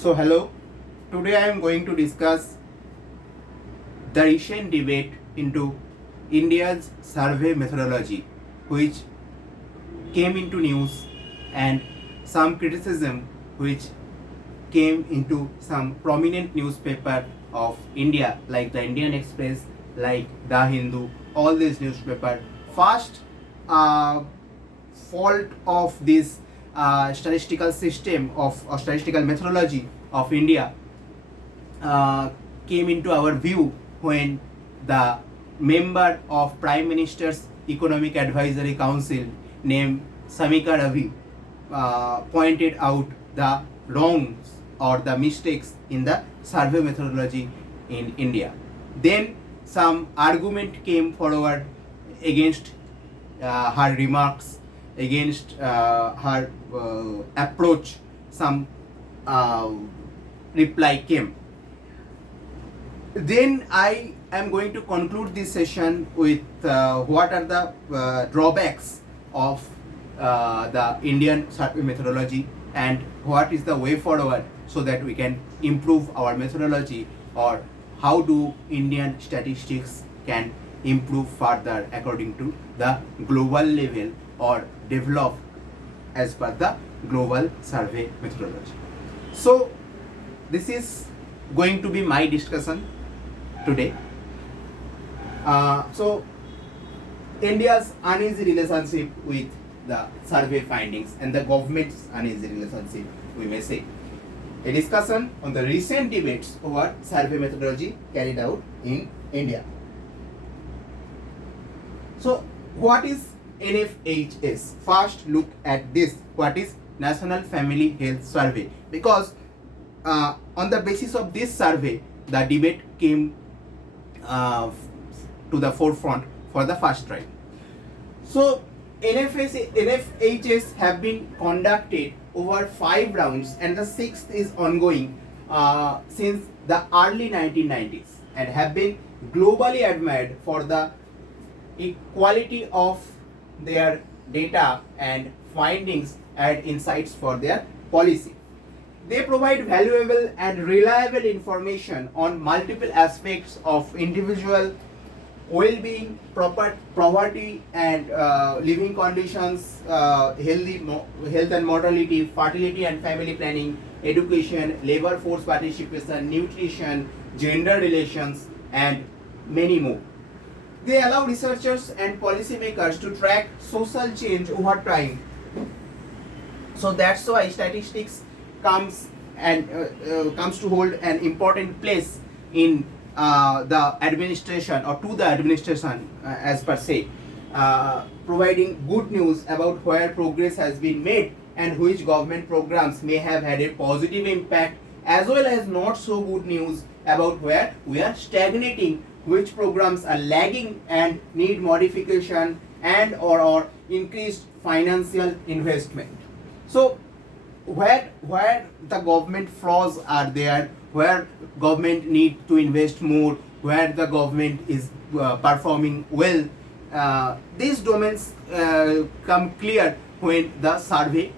So hello, today I am going to discuss the recent debate into India's survey methodology, which came into news, and some criticism which came into some prominent newspaper of India like the Indian Express, like the Hindu, all these newspapers. First fault of this statistical system of statistical methodology of India came into our view when the member of Prime Minister's Economic Advisory Council named Samika Ravi pointed out the wrongs or the mistakes in the survey methodology in India. Then some argument came forward against her remarks, against her approach. Some reply came. Then I am going to conclude this session with what are the drawbacks of the Indian survey methodology and what is the way forward so that we can improve our methodology, or how do Indian statistics can improve further according to the global level or develop as per the global survey methodology. So this is going to be my discussion today. So India's uneasy relationship with the survey findings and the government's uneasy relationship, we may say. A discussion on the recent debates over survey methodology carried out in India. So what is NFHS? First look at this. What is National Family Health Survey? Because on the basis of this survey, the debate came to the forefront for the first time. So NFHS have been conducted over 5 rounds, and the 6th is ongoing since the early 1990s, and have been globally admired for the quality of their data and findings and insights for their policy. They provide valuable and reliable information on multiple aspects of individual well-being, poverty and living conditions, health and mortality, fertility and family planning, education, labor force participation, nutrition, gender relations, and many more. They allow researchers and policymakers to track social change over time. So that's why statistics comes to hold an important place in the administration, or to the administration as per se, providing good news about where progress has been made and which government programs may have had a positive impact, as well as not so good news about where we are stagnating, which programs are lagging and need modification and or increased financial investment. So where the government flaws are there, where government need to invest more, where the government is performing well, these domains come clear when the survey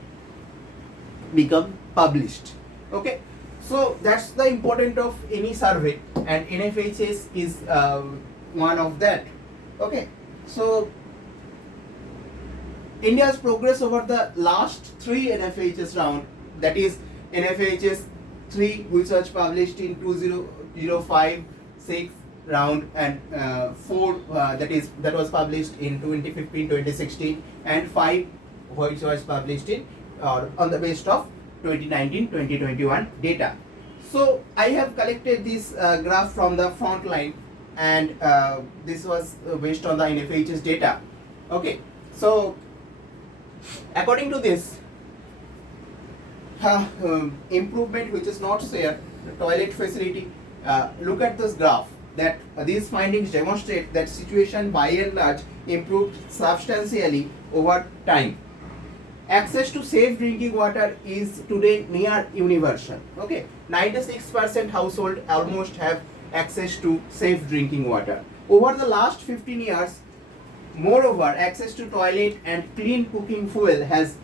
become published. Okay, so that's the importance of any survey, and NFHS is one of that. Okay, so India's progress over the last 3 NFHS round, that is NFHS 3, which was published in 2005, 6 round, and 4 that was published in 2015-2016, and 5 which was published in on the basis of 2019-2021 data. So I have collected this graph from the front line, and this was based on the NFHS data. Okay, so according to this, improvement which is not there, the toilet facility, look at this graph, that these findings demonstrate that situation by and large improved substantially over time. Access to safe drinking water is today near universal. Okay, 96% household almost have access to safe drinking water. Over the last 15 years, moreover, access to toilet and clean cooking fuel has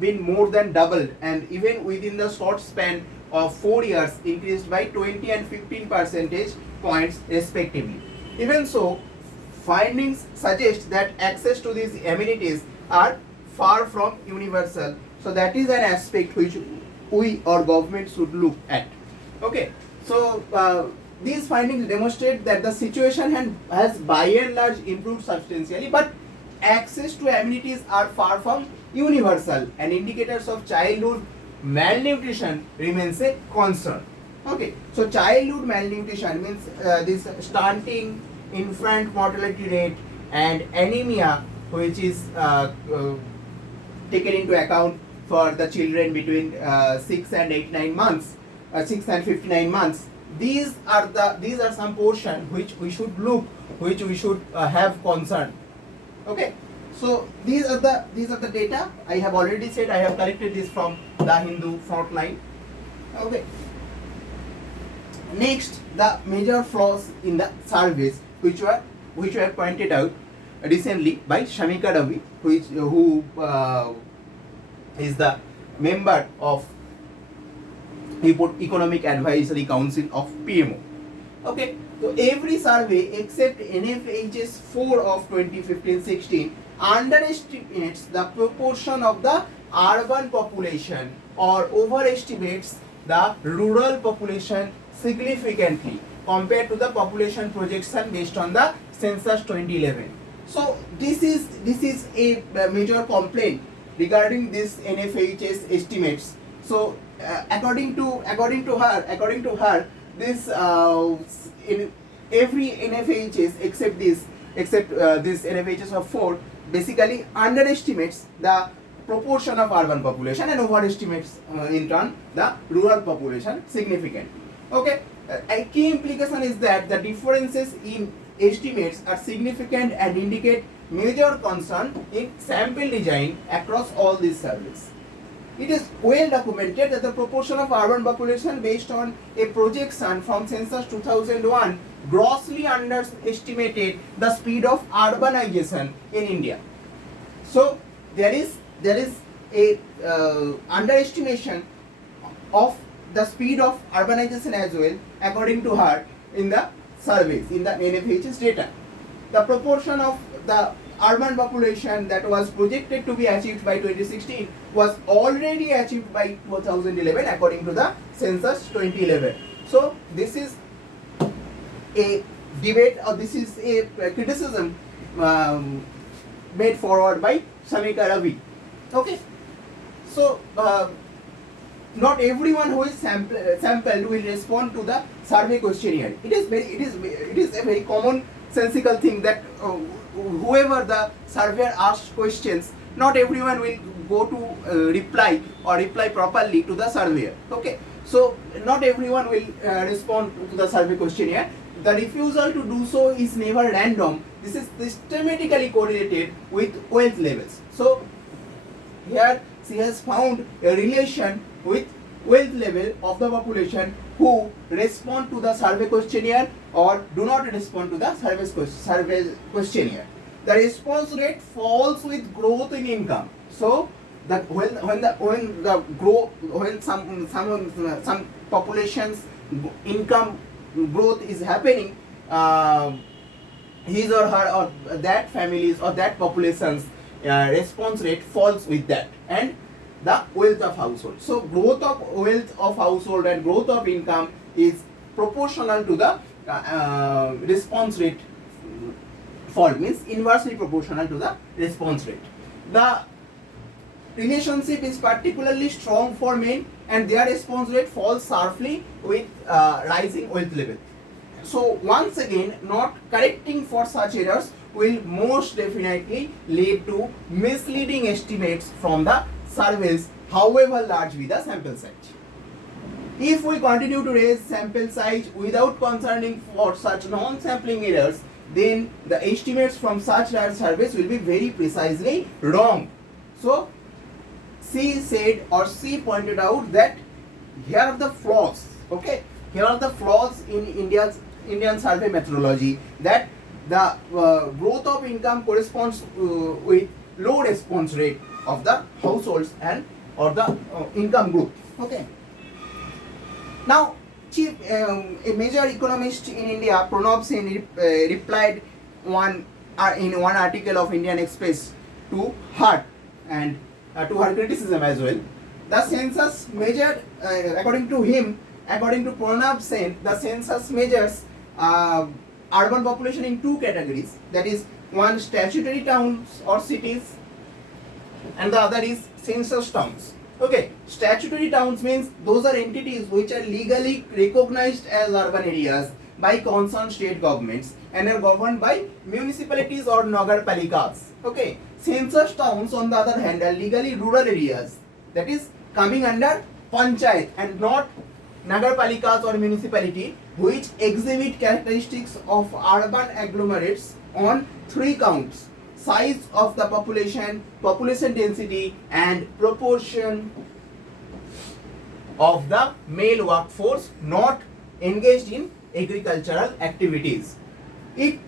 been more than doubled, and even within the short span of 4 years increased by 20 and 15 percentage points respectively. Even so, findings suggest that access to these amenities are far from universal. So that is an aspect which we or government should look at. Okay, so these findings demonstrate that the situation has by and large improved substantially, but access to amenities are far from universal, and indicators of childhood malnutrition remains a concern. Okay, so childhood malnutrition means this stunting, infant mortality rate, and anemia, which is taken into account for the children between 6 and 89 months, 6 and 59 months. These are some portion which we should look, which we should have concern. Okay, so these are the data. I have already said I have collected this from the Hindu Frontline. Okay. Next, the major flaws in the surveys which were pointed out recently by Shamika Ravi, who is the member of Economic Advisory Council of PMO. Okay, so every survey except NFHS 4 of 2015-16 underestimates the proportion of the urban population or overestimates the rural population significantly compared to the population projection based on the census 2011. So this is a major complaint regarding this NFHS estimates. So according to her, this in every NFHS except this NFHS of 4 basically underestimates the proportion of urban population and overestimates in turn the rural population significantly. Okay, a key implication is that the differences in estimates are significant and indicate major concern in sample design across all these surveys. It is well documented that the proportion of urban population based on a projection from census 2001 grossly underestimated the speed of urbanization in India. So there is a underestimation of the speed of urbanization as well, according to her, in the surveys, in the NFHS data. The proportion of the urban population that was projected to be achieved by 2016 was already achieved by 2011 according to the census 2011. So this is a debate, or this is a criticism made forward by Shamika Ravi. Okay, so not everyone who is sampled will respond to the survey questionnaire. It is a very common sensical thing that whoever the surveyor asks questions, not everyone will go to reply properly to the surveyor. Okay, so not everyone will respond to the survey questionnaire. The refusal to do so is never random. This is systematically correlated with wealth levels. So here she has found a relation with wealth level of the population who respond to the survey questionnaire or do not respond to the survey questionnaire. The response rate falls with growth in income. So when some population's income growth is happening, his or her or that family's or that population's response rate falls with that, and the wealth of household. So growth of wealth of household and growth of income is proportional to the response rate fall, means inversely proportional to the response rate. The relationship is particularly strong for men, and their response rate falls sharply with rising wealth level. So once again, not correcting for such errors will most definitely lead to misleading estimates from the surveys, however large be the sample size. If we continue to raise sample size without concerning for such non-sampling errors, then the estimates from such large surveys will be very precisely wrong. So she said, or she pointed out, that here are the flaws. Okay, here are the flaws in Indian survey methodology, that the growth of income corresponds with low response rate of the households and or the income group. Okay, Now, a major economist in India, Pranab Sen, replied in one article of Indian Express to her and to her criticism as well. The census measured, according to him, according to Pranab Sen, the census measures urban population in two categories. That is, one statutory towns or cities, and the other is census towns. Okay, statutory towns means those are entities which are legally recognized as urban areas by concerned state governments and are governed by municipalities or nagarpalikas. Okay, census towns on the other hand are legally rural areas, that is coming under panchayat and not nagarpalikas or municipality, which exhibit characteristics of urban agglomerates on three counts: size of the population, population density, and proportion of the male workforce not engaged in agricultural activities. It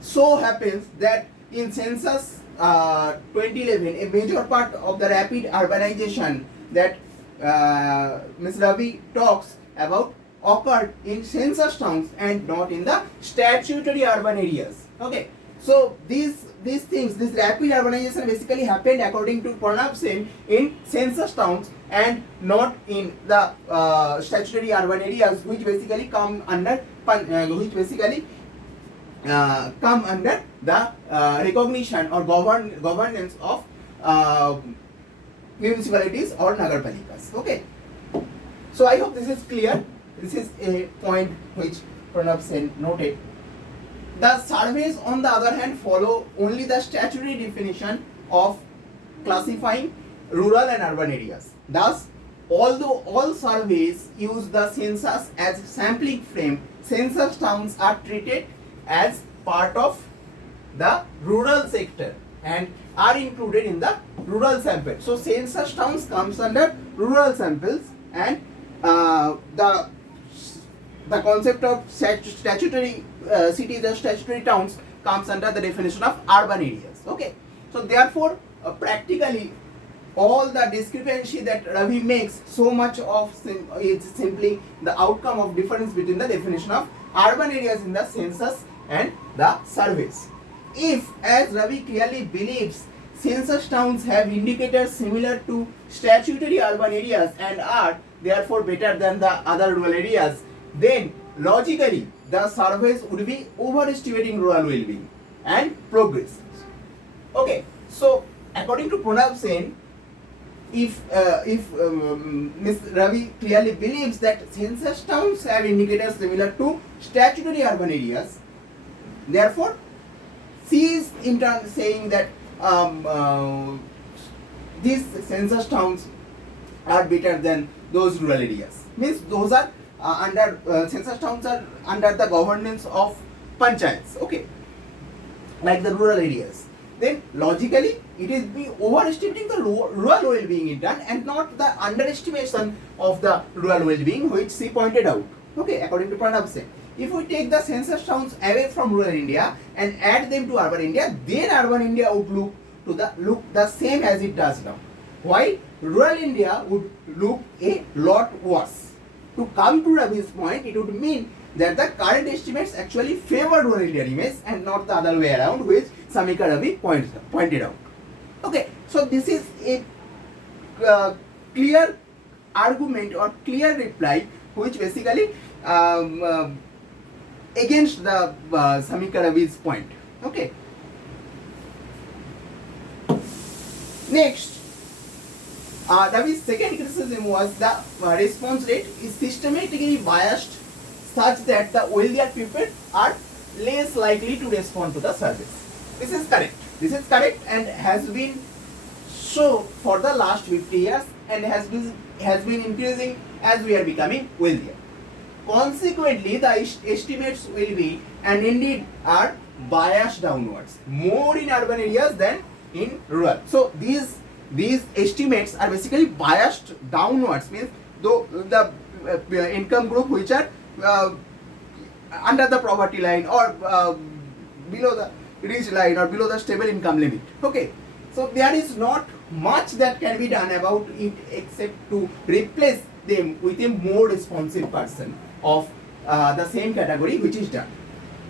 so happens that in census 2011, a major part of the rapid urbanization that Ms. Ravi talks about occurred in census towns and not in the statutory urban areas. Okay, so these things, this rapid urbanization basically happened, according to Pranab Sen, in census towns and not in the statutory urban areas, which basically come under the recognition or governance of municipalities or nagarpalikas. Okay, so I hope this is clear. This is a point which Pranab Sen noted. The surveys, on the other hand, follow only the statutory definition of classifying rural and urban areas. Thus, although all surveys use the census as sampling frame, census towns are treated as part of the rural sector and are included in the rural sample. So, census towns comes under rural samples, and the concept of statutory cities or statutory towns comes under the definition of urban areas. Okay, so therefore practically all the discrepancy that Ravi makes so much of is simply the outcome of difference between the definition of urban areas in the census and the surveys. If, as Ravi clearly believes, census towns have indicators similar to statutory urban areas and are therefore better than the other rural areas, then logically the surveys would be overestimating rural well-being and progress. Okay, so according to Pranab Sen, if Ms. Ravi clearly believes that census towns have indicators similar to statutory urban areas, therefore she is in turn saying that these census towns are better than those rural areas. Means those are census towns are under the governance of panchayats. Okay, like the rural areas. Then logically it is be overestimating the rural well-being in turn and not the underestimation of the rural well-being, which she pointed out. Okay, according to Pranab Sen. If we take the census towns away from rural India and add them to urban India, then urban India would look the same as it does now, while rural India would look a lot worse. To come to Ravi's point, it would mean that the current estimates actually favor rural India image and not the other way around, which Samika Ravi pointed out. Okay, so this is a clear argument or clear reply which basically against the Samika Ravi's point. Okay. Next, Ravi's second criticism was the response rate is systematically biased such that the wealthier people are less likely to respond to the service. This is correct. This is correct and has been so for the last 50 years and has been increasing as we are becoming wealthier. Consequently, the estimates will be and indeed are biased downwards, more in urban areas than in rural. So these estimates are basically biased downwards, means though the income group which are under the poverty line or below the rich line or below the stable income limit. Okay, so there is not much that can be done about it except to replace them with a more responsive person of the same category which is done.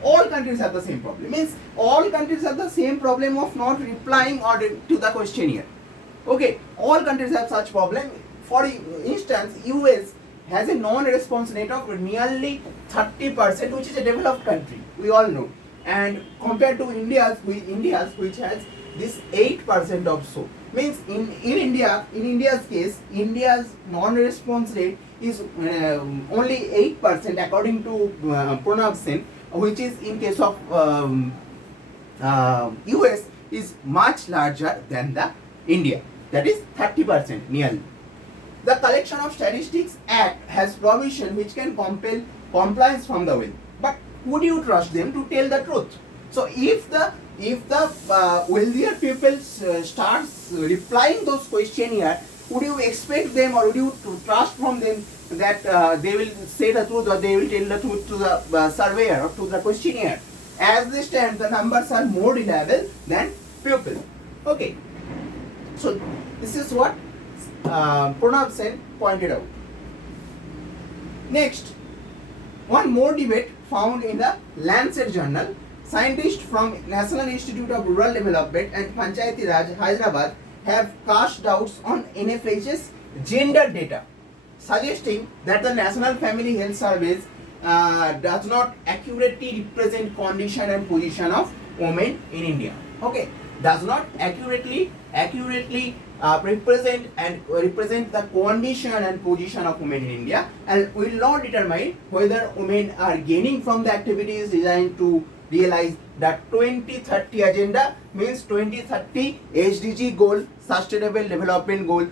All countries have the same problem. Means all countries have the same problem of not replying or to the questionnaire. Okay, all countries have such problem. For instance, US has a non-response rate of nearly 30%, which is a developed country. We all know. And compared to India's which has this 8% or so. Means in India's case, India's non-response rate is only 8% according to Pronabsen, which is in case of US is much larger than the India. That is 30% nearly. The Collection of Statistics Act has provision which can compel compliance from the will. But would you trust them to tell the truth? So if the wealthier people starts replying those questionnaire, would you expect them or would you trust from them that they will say the truth or they will tell the truth to the surveyor or to the questionnaire? As they stand, the numbers are more reliable than people. Okay. So this is what Pronabsen pointed out. Next, one more debate found in the Lancet journal. Scientists from National Institute of Rural Development and Panchayati Raj, Hyderabad, have cast doubts on NFHS gender data, suggesting that the National Family Health Service does not accurately represent condition and position of women in India. Okay, does not accurately represent the condition and position of women in India, and will not determine whether women are gaining from the activities designed to realize that 2030 agenda, means 2030 SDG goal, sustainable development goal,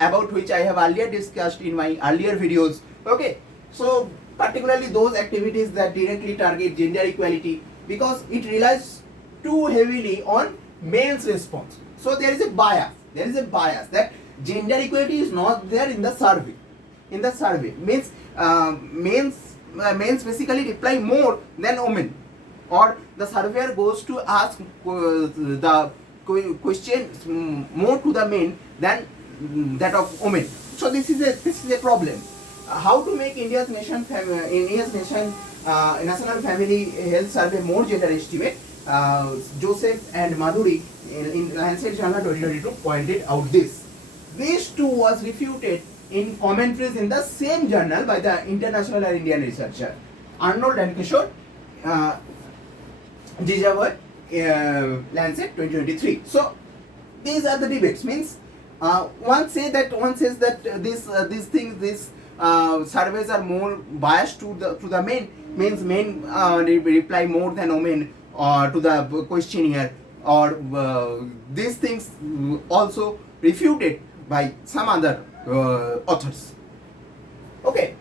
about which I have earlier discussed in my earlier videos. Okay, so particularly those activities that directly target gender equality, because it relies too heavily on male's response. So there is a bias that gender equality is not there in the survey. Means men basically reply more than women, or the surveyor goes to ask the questions more to the men than that of women. So this is a problem. How to make India's National Family Health Survey more gender estimate? Joseph and Madhuri in Lancet Journal 2022 pointed out this. This too was refuted in commentaries in the same journal by the international and Indian researcher Arnold and Kishore, Jijawar, Lancet 2023. So these are the debates. Means one says that these surveys are more biased to the men. Means men reply more than women to the questionnaire, or these things also refuted by some other authors. Okay.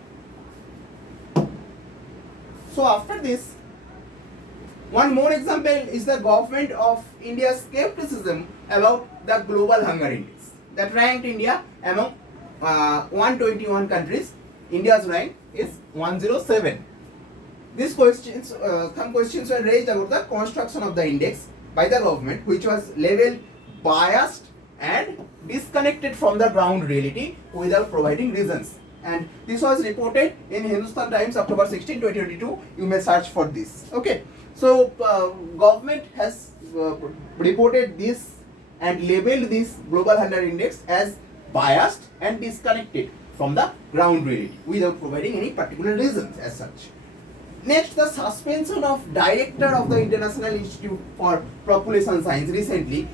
So after this, one more example is the government of India's skepticism about the global hunger index that ranked India among 121 countries. India's rank is 107. These questions, some questions were raised about the construction of the index by the government, which was labeled biased and disconnected from the ground reality without providing reasons. And this was reported in Hindustan Times, October 16, 2022. You may search for this. Okay. So government has reported this and labeled this global hunger index as biased and disconnected from the ground reality without providing any particular reasons as such. Next, the suspension of director of the International Institute for Population Science recently,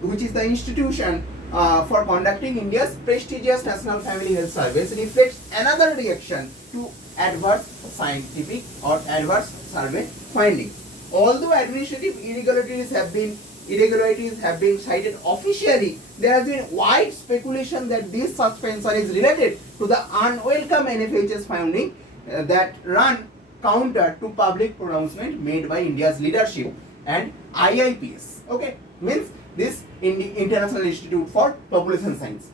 which is the institution for conducting India's prestigious National Family Health Service, reflects another reaction to adverse scientific or adverse survey findings. Although administrative irregularities have been cited officially, there has been wide speculation that this suspension is related to the unwelcome NFHS finding that run counter to public pronouncement made by India's leadership and IIPS. Okay, means this International Institute for Population Science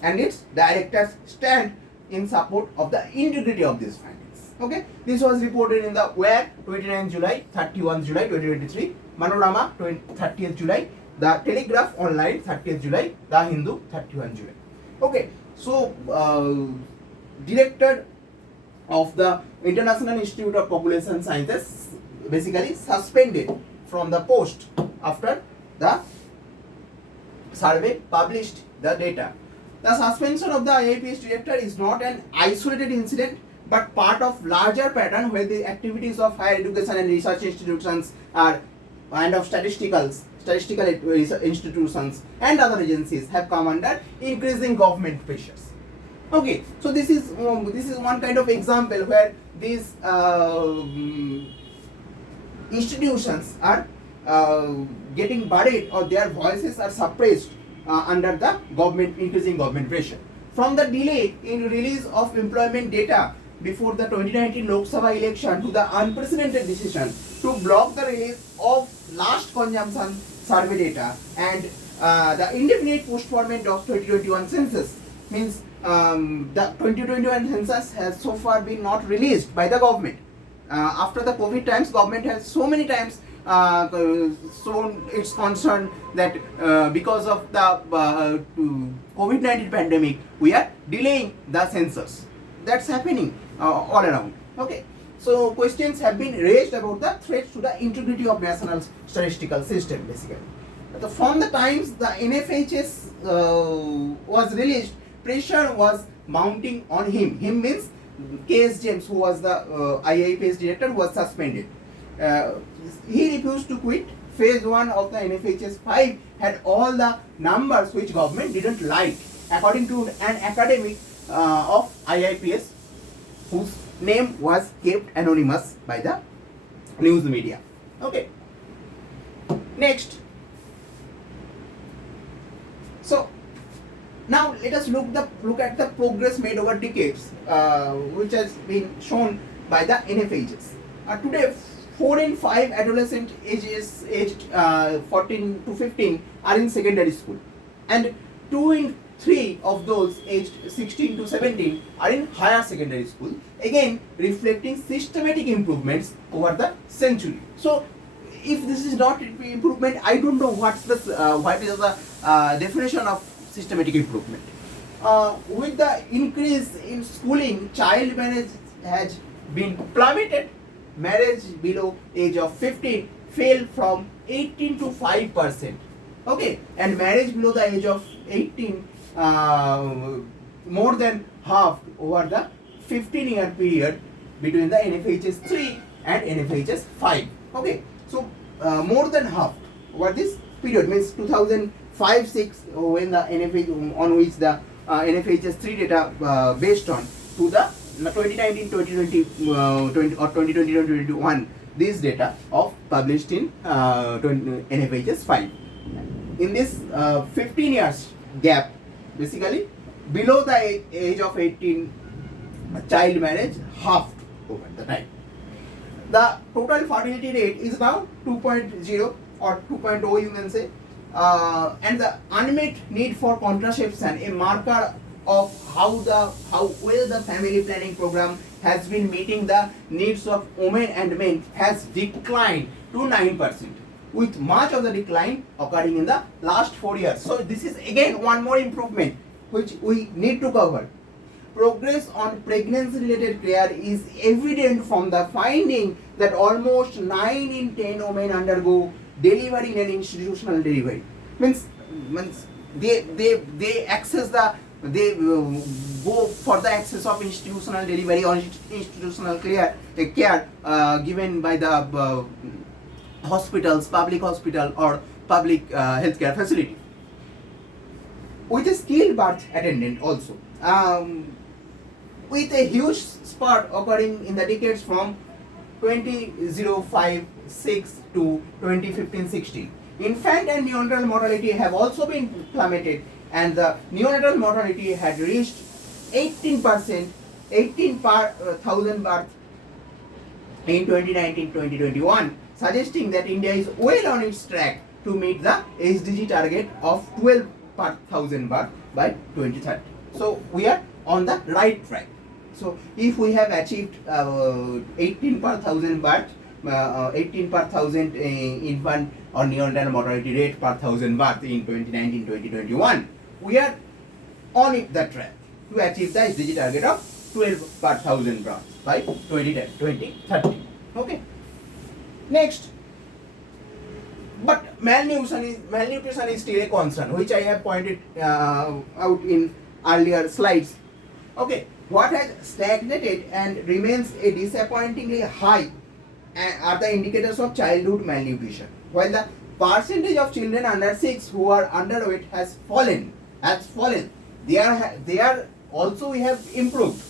and its directors stand in support of the integrity of these findings. Okay, this was reported in the WAG 29 July, 31 July 2023, Manorama 30th July, the Telegraph Online 30th July, the Hindu 31 July. Okay, So, director of the International Institute of Population Sciences basically suspended from the post after the survey published the data. The suspension of the IIPS director is not an isolated incident but part of larger pattern where the activities of higher education and research institutions are kind of statistical institutions and other agencies have come under increasing government pressures. Okay, so this is one kind of example where these institutions are getting buried or their voices are suppressed under the increasing government pressure. From the delay in release of employment data before the 2019 Lok Sabha election to the unprecedented decision to block the release of last consumption survey data and the indefinite postponement of 2021 census means the 2021 census has so far been not released by the government. After the COVID times, government has so many times shown its concern that because of the COVID-19 pandemic, we are delaying the census. That's happening all around. Okay. So questions have been raised about the threats to the integrity of national statistical system basically. From the times the NFHS was released, pressure was mounting on him. Him means K.S. James, who was the IIPS director, who was suspended. He refused to quit. Phase 1 of the NFHS 5 had all the numbers which government didn't like, according to an academic of IIPS whose name was kept anonymous by the news media. Okay. Next. So now let us look at the progress made over decades, which has been shown by the NFHS. Today, 4 in 5 adolescent aged 14 to 15 are in secondary school, and 2 in 3 of those aged 16 to 17 are in higher secondary school, again reflecting systematic improvements over the century. So, if this is not improvement, I don't know what is the definition of systematic improvement. With the increase in schooling, child marriage has been plummeted. Marriage below age of 15 fell from 18 to 5%. Okay, and marriage below the age of 18 more than half over the 15-year period between the NFHS 3 and NFHS 5. Okay, so more than half over this period means 2005-6 when the NFHS on which the NFHS 3 data based on to the 2019-2020 or 2020-2021 this data of published in NFHS 5. In this 15 years gap, basically below the age of 18 child marriage halved over the time. The total fertility rate is now 2.0 or 2.0 you can say, and the unmet need for contraception, a marker of how well the family planning program has been meeting the needs of women and men, has declined to 9%, with much of the decline occurring in the last 4 years. So this is again one more improvement which we need to cover. Progress on pregnancy related care is evident from the finding that almost 9 in 10 women undergo delivery in an institutional delivery. Means they access the go for the access of institutional delivery or institutional care given by the hospitals, public hospital or public healthcare facility. With a skilled birth attendant also, with a huge spurt occurring in the decades from 2005-6 to 2015-16. Infant and neonatal mortality have also been plummeted, and the neonatal mortality had reached 18%, 18 per 1,000 births in 2019-2021, suggesting that India is well on its track to meet the SDG target of 12 per 1,000 births by 2030. So we are on the right track. So if we have achieved 18 per 1,000 births, 18 per 1,000 infant or neonatal mortality rate per 1,000 births in 2019-2021, we are on the track. to achieve the SDG target of 12 per thousand bronze by 2030. Okay. Next, but malnutrition is still a concern, which I have pointed out in earlier slides. Okay, what has stagnated and remains a disappointingly high are the indicators of childhood malnutrition. While the percentage of children under 6 who are underweight has fallen, they are also we have improved.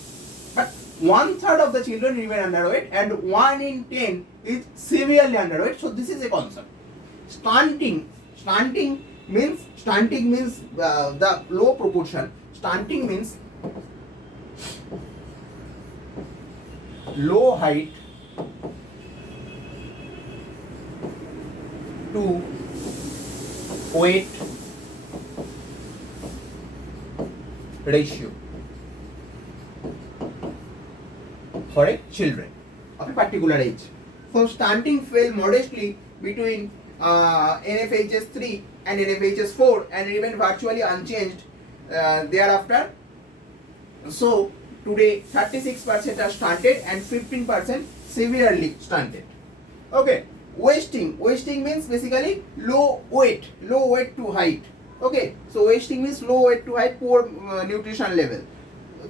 But 1/3 of the children remain underweight and 1 in 10 is severely underweight. So this is a concern. Stunting means the low proportion. Stunting means low height to weight ratio for a children of a particular age. So stunting fell modestly between NFHS 3 and NFHS 4 and remained virtually unchanged thereafter. So today 36% are stunted and 15% severely stunted. Okay, wasting means basically low weight to height. Okay, so wasting means low weight to height, poor nutrition level.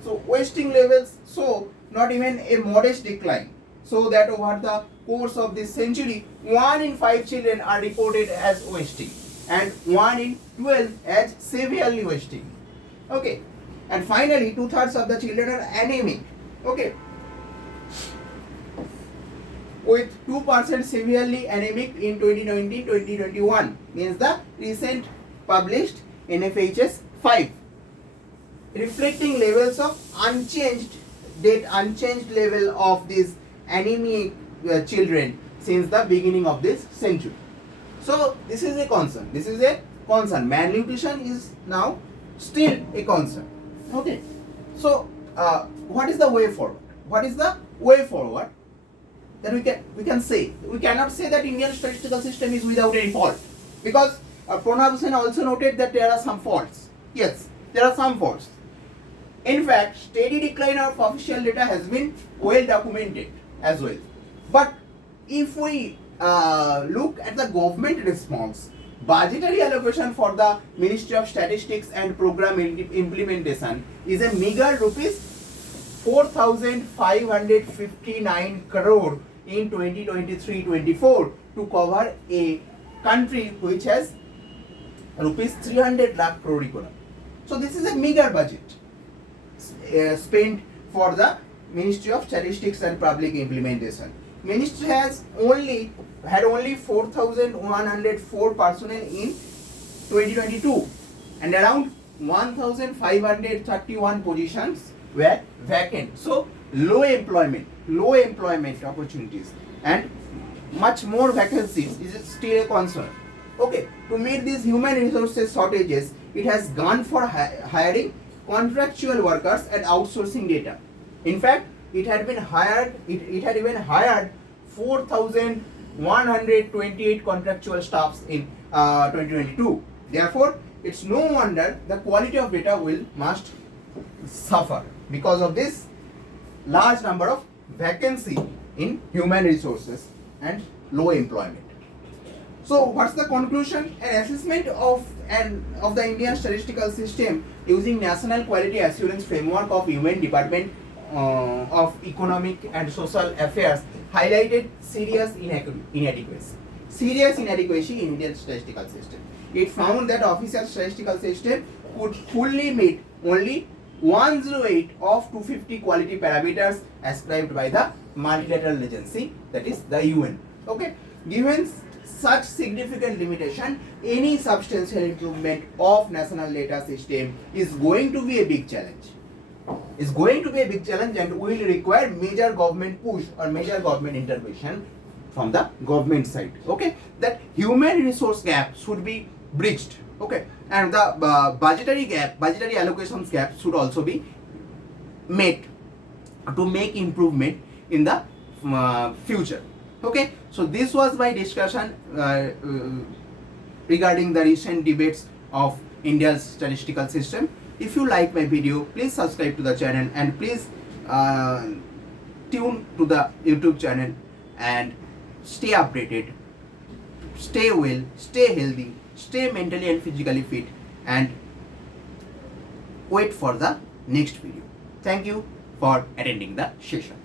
So wasting levels show not even a modest decline, so that over the course of this century 1 in 5 children are reported as wasting and 1 in 12 as severely wasting. Okay, and finally 2/3 of the children are anemic. Okay, with 2% severely anemic in 2019-2021 means the recent published NFHS 5, reflecting levels of unchanged level of these anemic children since the beginning of this century. So this is a concern. Malnutrition is now still a concern. Okay, so what is the way forward? That we can say, we cannot say that Indian statistical system is without any fault, because Pranab Sen also noted that there are some faults. Yes, there are some faults. In fact, steady decline of official data has been well documented as well. But if we look at the government response, budgetary allocation for the Ministry of Statistics and Program Implementation is a meager rupees 4,559 crore in 2023-24 to cover a country which has rupees 300 lakh crore economy. So this is a meager budget spent for the Ministry of Statistics and Public Implementation. Ministry had only 4,104 personnel in 2022 and around 1,531 positions were vacant. So low employment opportunities and much more vacancies is still a concern. Okay, to meet these human resources shortages, it has gone for hiring contractual workers and outsourcing data. In fact, it had even hired 4,128 contractual staffs in 2022. Therefore, it's no wonder the quality of data must suffer because of this large number of vacancy in human resources and low employment. So what's the conclusion? An assessment of the Indian statistical system using National Quality Assurance Framework of UN Department of Economic and Social Affairs highlighted serious inadequacy in Indian statistical system. It found that official statistical system could fully meet only 108 of 250 quality parameters ascribed by the multilateral agency, that is the UN. Okay, given such significant limitation, any substantial improvement of national data system is going to be a big challenge. And will require major government push or major government intervention from the government side. Okay, that human resource gap should be bridged. Okay, and the budgetary allocations gap should also be met to make improvement in the future. Okay, so this was my discussion regarding the recent debates of India's statistical system. If you like my video, please subscribe to the channel and please tune to the YouTube channel and stay updated. Stay well, stay healthy, stay mentally and physically fit, and wait for the next video. Thank you for attending the session.